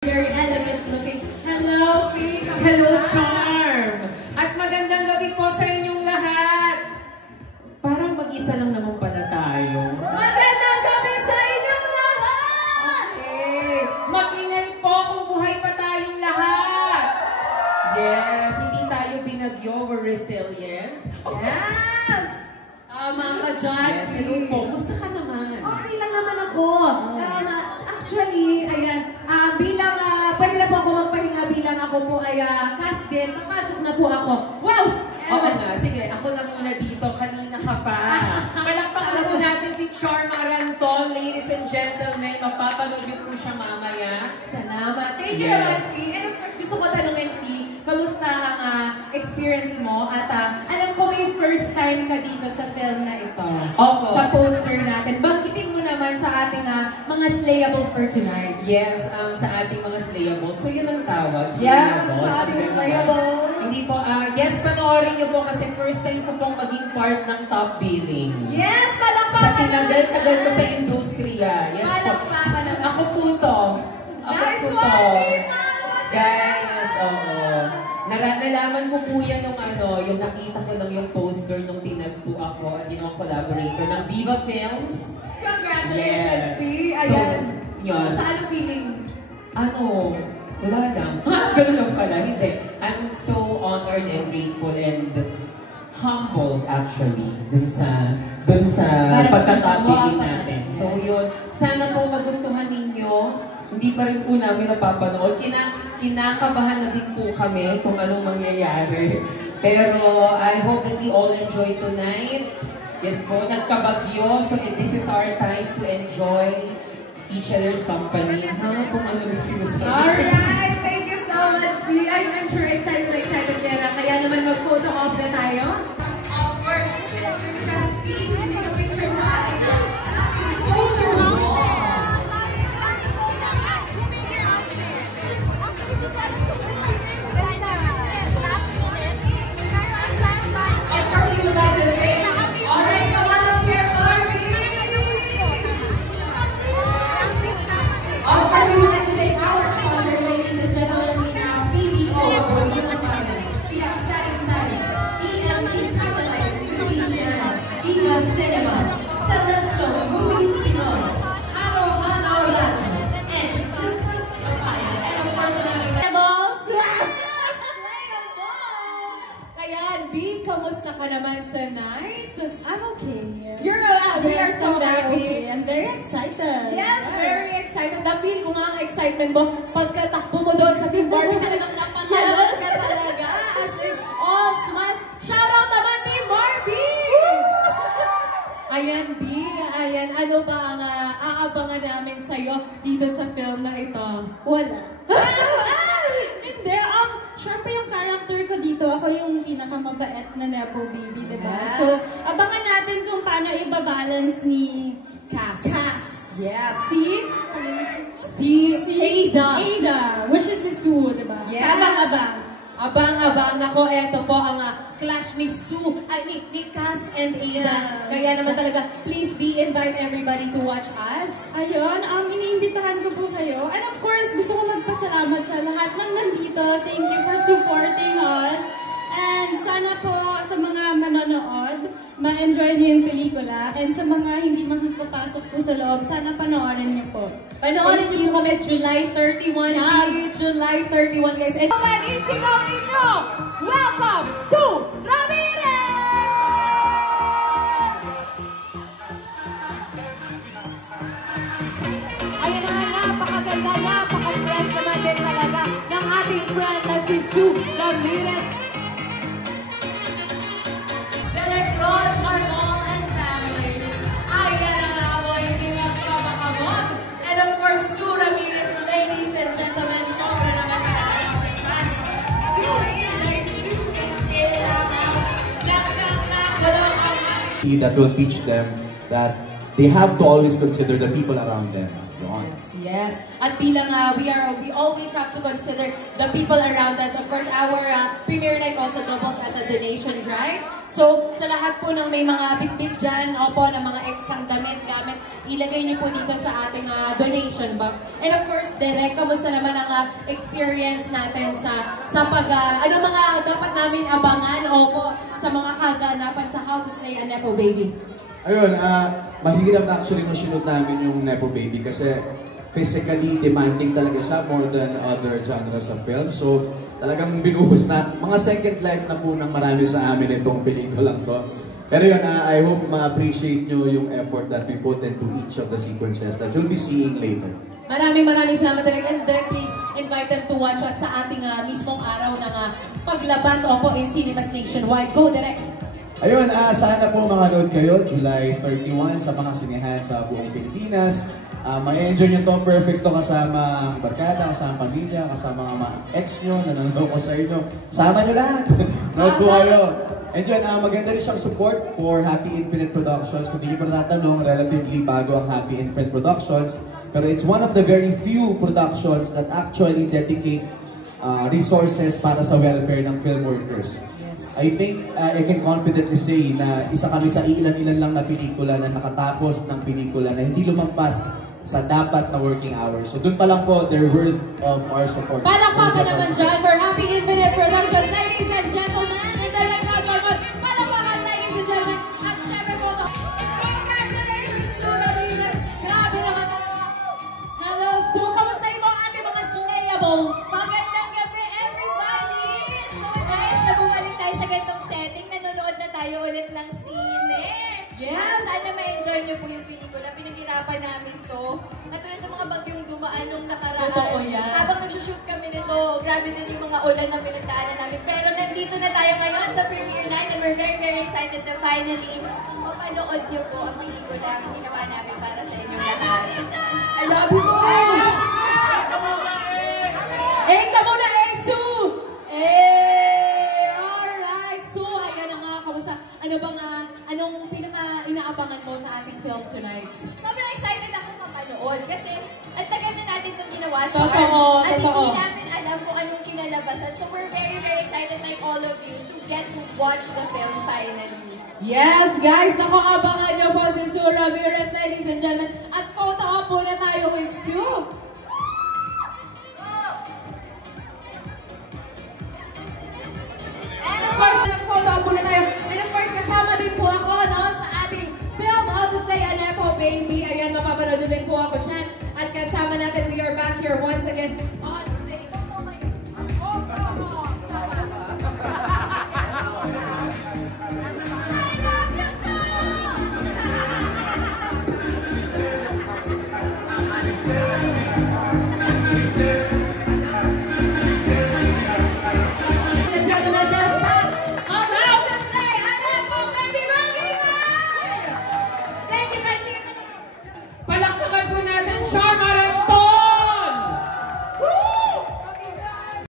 Very elegant looking. Hello, Pink. Hello, Charm. At magandang gabi po sa inyong lahat. Parang mag-isa lang naman pala tayo. Magandang gabi sa inyong lahat! Okay. Mag-inay po kung buhay pa tayong lahat. Yes, hindi tayo binagyo. We're resilient. Yes! Tama ka dyan. Yes, hello po. Musta ka naman? Okay lang naman ako. Actually, ayan, bilang, pwede na po ako magpahinga bilang ako po ay cast din. Papasok na po ako. Wow! Oo nga, sige, ako na muna dito. Kanina ka pa. Palakpakan po natin si Char Maranton. Ladies and gentlemen, mapapanood niyo po siya mamaya. Salamat. Thank you naman, Fee. And of course, gusto ko tanungin, Fee, kamusta ang experience mo? At alam ko may first time ka dito sa film na ito. Opo. Sa poster natin. Banggitin mo naman sa ating mga slayables for tonight. Yes, sa ating mga slayables. So yun ang tawag. Yes, sa ating slayables. Hindi po, yes, panoorin niyo po kasi first time ko pong maging part ng top billing. Yes, palakpakan! Sa tinagal-tagal ko sa industriya. Yes po. Palakpakan naman. Ako po to. Ako Nice po one, to. Lima! Guys, oo. Nalaman ko po yan yung nakita ko lang yung poster nung tinagpo ako at yung collaborator ng Viva Films. Congratulations, Yes. Fee! Ayan. So, yun. Saan ang feeling? Wala lang. Ganun lang pala. Hindi. I'm so honored and grateful and humbled actually dun sa pagkatapili natin. So yun, sana po magustuhan ninyo. Hindi pa rin po namin napapanood. Kinakabahan na din po kami kung anong mangyayari. Pero I hope that we all enjoy tonight. Yes po, nagkabagyo. So this is our time to enjoy each other's company. Kung ano yung sinasabi. Alright! Thank you so much, B. I'm sure excited ka na. Kaya naman mag-photo off na tayo. Of course, you can see, hindi ka picture sa ating photo wall. Of course, you would like to say, alright, come on up here, Of course, we would like to thank our sponsors, ladies and gentlemen. We have PBO, we have Satisfy, EMC Catalyze, TV Channel, Diva Cinema, Celestial Movies Pinoy, Halo Halo Lato, and Super Papaya. And of course, Layables! Yes! Layables! Kaya, B, kamusta ka naman sa night? I'm okay. We are so happy. I'm very excited. Yes, very excited. Na-feel ko nga ang excitement mo. Pagkatakbo mo doon sa Team Barbie, talagang napatalon ka talaga. As in, all smiles. Shout out naman, Team Barbie! Ayan, B. Ayan, ano ba ang aabangan namin sa'yo dito sa film na ito? Wala. Hindi. Siyempre yung character ko dito, ako yung pinakamabait na Nepo baby, diba? Yes. So, abangan natin kung paano ibabalance ni Cass. Yes. Si Ada. Ada, which is si Sue, diba? Yes. Abang-abang. Abang-abang. Nako, eto po ang clash ni Sue, ni Cass and Ada. Yeah. Kaya naman talaga, please invite everybody to watch us. Ayun, iniimbitahan ko po kayo. And of course, gusto ko magpasalamat sa lahat ng nandito. Thank you for supporting us. And sana po sa mga manonood, ma-enjoy niyo yung pelikula. And sa mga hindi makakapasok po sa loob, sana panoorin niyo po. Panoorin niyo po kami July 31. Yes. July 31, guys. And isigaw ninyo! Welcome, Sue Ramirez! Ayan na nga, napakaganda, napaka-fresh naman din talaga ng ating friend na si Sue Ramirez. Direct Rod, Marmol, and family. Ayan na nga po, hindi na makamakabot. And of course, Sue Ramirez, ladies and gentlemen, sobra naman talaga ang fan. Sue Ramirez, Sue is in the house. Nakakakulong ang that will teach them that they have to always consider the people around them. Yun. Yes. At bilang we always have to consider the people around us. Of course, our premiere night also doubles as a donation drive. So, sa lahat po ng may mga bit-bit dyan, opo, ng mga extrang gamit, ilagay niyo po dito sa ating donation box. And of course, Derek, kamusta naman ang experience natin sa ano mga dapat namin abangan, opo, sa mga kaganapan sa How to Slay a Nepo Baby? Ayun, mahirap actually ma-shoot namin yung Nepo Baby kasi physically demanding talaga siya more than other genres of film. So, talagang binuhos na, mga second life na po ng marami sa amin itong pelikulang to. Pero yun, I hope ma-appreciate nyo yung effort that we put into each of the sequences that you'll be seeing later. Maraming salamat Direk. And Direk, please invite them to watch us sa ating mismong araw ng paglabas, opo, in cinemas nationwide. Go, Direk! Ayun, sana po makanood kayo July 31 sa mga sinehan sa buong Pilipinas. May-enjoy nyo to, perfect to kasama ang barkada, kasama ang pamilya, kasama ang mga ex nyo na nanonood ko sa inyo. Sama nyo lahat! Nood po kayo! And yun, maganda rin siyang support for Happy Infinite Productions. Kung hindi nyo pa natatanong, relatively bago ang Happy Infinite Productions. Pero it's one of the very few productions that actually dedicate resources para sa welfare ng film workers. I think I can confidently say na isa kami sa ilan-ilan lang na pelikula na nakatapos ng pelikula na hindi lumampas sa dapat na working hours. So doon pa lang po, they're worth of our support. Palakpakan naman dyan for Happy Infinite Productions, ladies and gentlemen, and the Lagpagpagpag. Palakpakan, ladies and gentlemen, at syempre po, congratulations, Sue Ramirez. Grabe naman. Hello, Sue. Kamusta yung mga ating mga slayables? Magandang gabi, everybody! So guys, nabumalik tayo sa ganitong setting. Nanonood na tayo ulit ng sine. Yes! Sana ma-enjoy niyo po yung pelikula. Pinaghirapan namin to. Katulad ng mga bagyong dumaan nung nakaraan. Totoo yan. Habang nagsushoot kami nito, grabe din yung mga ulan na pinagdaanan namin. Pero nandito na tayo ngayon sa premiere night and we're very, very excited to finally mapanood niyo po ang pelikula ang ginawa namin para sa inyong lahat. I love you all! Eh, ka muna, Sue! Alright, Sue, ayan na nga, kamusta? Ano bang, anong pinaka-inaabangan mo sa ating film tonight? Sobrang excited ako mapanood kasi at tagal na natin itong ginawa. Totoo, at totoo. hindi namin alam kung anong kinalabasan. So we're very, very excited like all of you to get to watch the film finally. Yes, guys, nakakabangan niyo po si Sue Ramirez, ladies and gentlemen. At photo op po na tayo with Sue.